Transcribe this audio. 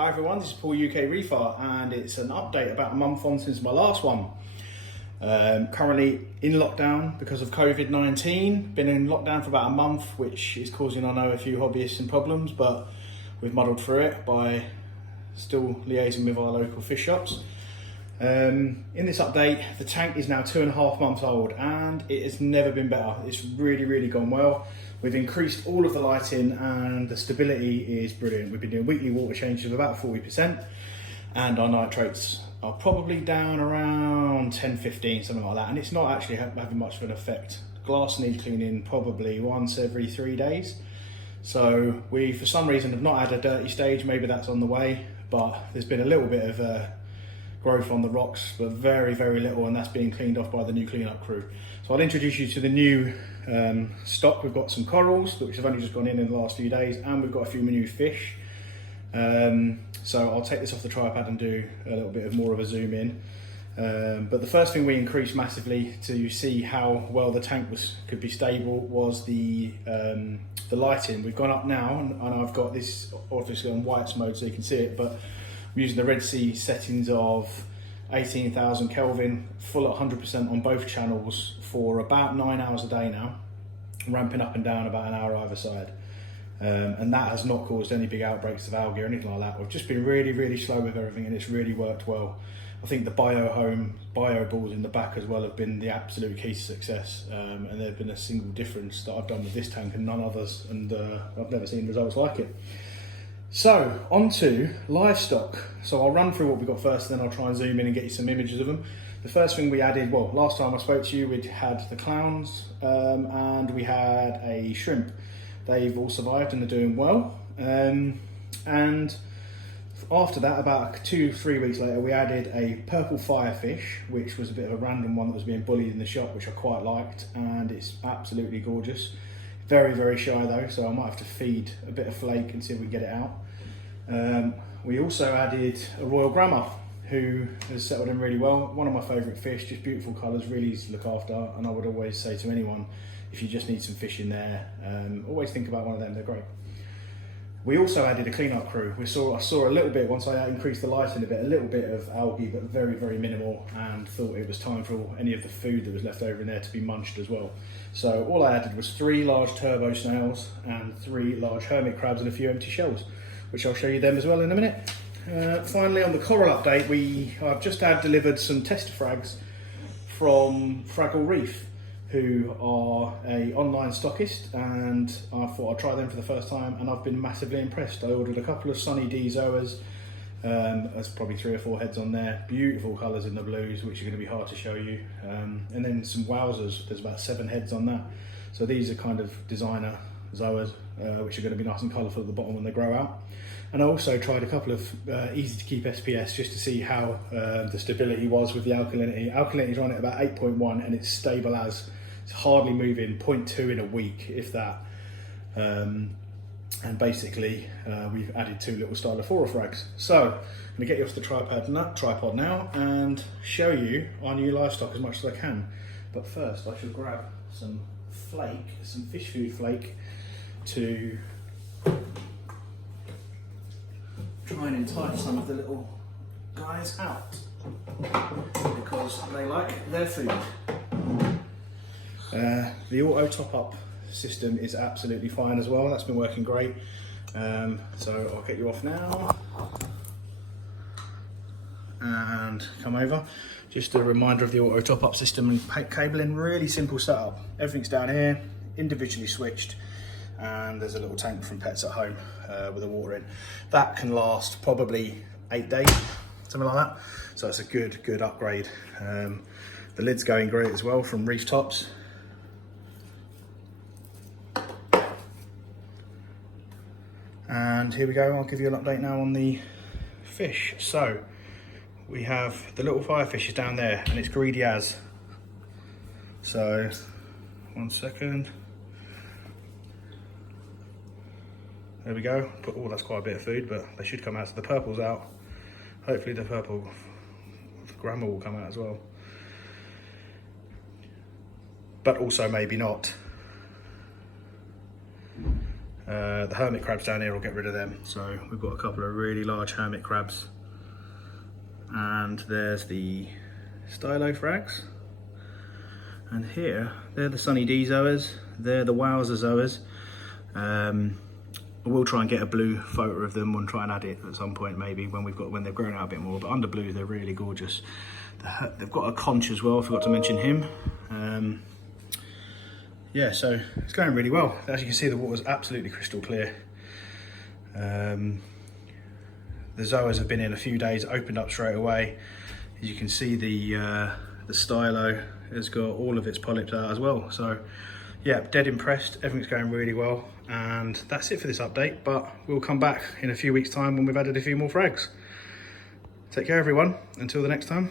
Hi everyone, this is Paul UK Reefer and it's an update about a month on since my last one. Currently in lockdown because of COVID-19. Been in lockdown for about a month, which is causing, I know, a few hobbyists some problems, but we've muddled through it by still liaising with our local fish shops. In this update, the tank is now 2.5 months old and it has never been better. It's really gone well. We've increased all of the lighting and the stability is brilliant. We've been doing weekly water changes of about 40% and our nitrates are probably down around 10-15, something like that. And it's not actually having much of an effect. Glass needs cleaning probably once every 3 days. So we, for some reason, have not had a dirty stage. Maybe that's on the way, but there's been a little bit of growth on the rocks, but very little, and that's being cleaned off by the new cleanup crew. So I'll introduce you to the new stock. We've got some corals, which have only just gone in the last few days, and we've got a few new fish. So I'll take this off the tripod and do a little bit of more of a zoom in. But the first thing we increased massively to see how well the tank could be stable was the lighting. We've gone up now, and I've got this obviously on whites mode so you can see it, but I'm using the Red Sea settings of 18,000 Kelvin, full at 100% on both channels for about 9 hours a day now, ramping up and down about an hour either side. And that has not caused any big outbreaks of algae or anything like that. We've just been really slow with everything, and it's really worked well. I think the bio balls in the back as well have been the absolute key to success, and there's been a single difference that I've done with this tank and none others, and I've never seen results like it. So, on to livestock. So I'll run through what we've got first, and then I'll try and zoom in and get you some images of them. The first thing we added, well, last time I spoke to you, we'd had the clowns and we had a shrimp. They've all survived and are doing well. And after that, about 2-3 weeks later, we added a purple firefish, which was a bit of a random one that was being bullied in the shop, which I quite liked, and it's absolutely gorgeous. Very shy though, so I might have to feed a bit of flake and see if we can get it out. We also added a royal grammer, who has settled in really well. One of my favourite fish, just beautiful colours, really easy to look after, and I would always say to anyone, if you just need some fish in there, always think about one of them, they're great. We also added a cleanup crew. I saw a little bit, once I increased the lighting a bit, a little bit of algae, but very minimal, and thought it was time for any of the food that was left over in there to be munched as well. So all I added was 3 large turbo snails and 3 large hermit crabs and a few empty shells, which I'll show you them as well in a minute. Finally, on the coral update, I've just had delivered some tester frags from Fraggle Reef, who are an online stockist, and I thought I'd try them for the first time, and I've been massively impressed. I ordered a couple of Sunny D Zoas. There's probably 3 or 4 heads on there. Beautiful colours in the blues, which are going to be hard to show you. And then some Wowzers. There's about 7 heads on that. So these are kind of designer Zoas, which are going to be nice and colourful at the bottom when they grow out. And I also tried a couple of easy to keep SPS just to see how the stability was with the alkalinity. Alkalinity is on at about 8.1 and it's stable as. It's hardly moving, 0.2 in a week, if that. And basically, we've added 2 little stylophora frags. So, I'm gonna get you off the tripod now and show you our new livestock as much as I can. But first, I should grab some flake, some fish food flake, to try and entice some of the little guys out, because they like their food. The auto top-up system is absolutely fine as well. That's been working great. So I'll get you off now and come over. Just a reminder of the auto top-up system and cabling. Really simple setup. Everything's down here, individually switched, and there's a little tank from Pets at Home with the water in. That can last probably 8 days, something like that. So it's a good upgrade. The lid's going great as well from Reef Tops. And here we go, I'll give you an update now on the fish. So, we have the little firefish is down there and it's greedy as. So, 1 second. There we go. Oh, that's quite a bit of food, but they should come out. So the purple's out. Hopefully the grammar will come out as well. But also maybe not. The hermit crabs down here will get rid of them. So we've got a couple of really large hermit crabs. And there's the stylo frags. And here, they're the Sunny D zoas, they're the Wowser zoas. I will try and get a blue photo of them and try and add it at some point maybe when they've grown out a bit more, but under blue they're really gorgeous. They've got a conch as well, I forgot to mention him. Yeah, so it's going really well. As you can see, the water's absolutely crystal clear. The zoas have been in a few days, opened up straight away. As you can see, the stylo has got all of its polyps out as well. So yeah, dead impressed. Everything's going really well. And that's it for this update, but we'll come back in a few weeks' time when we've added a few more frags. Take care, everyone. Until the next time.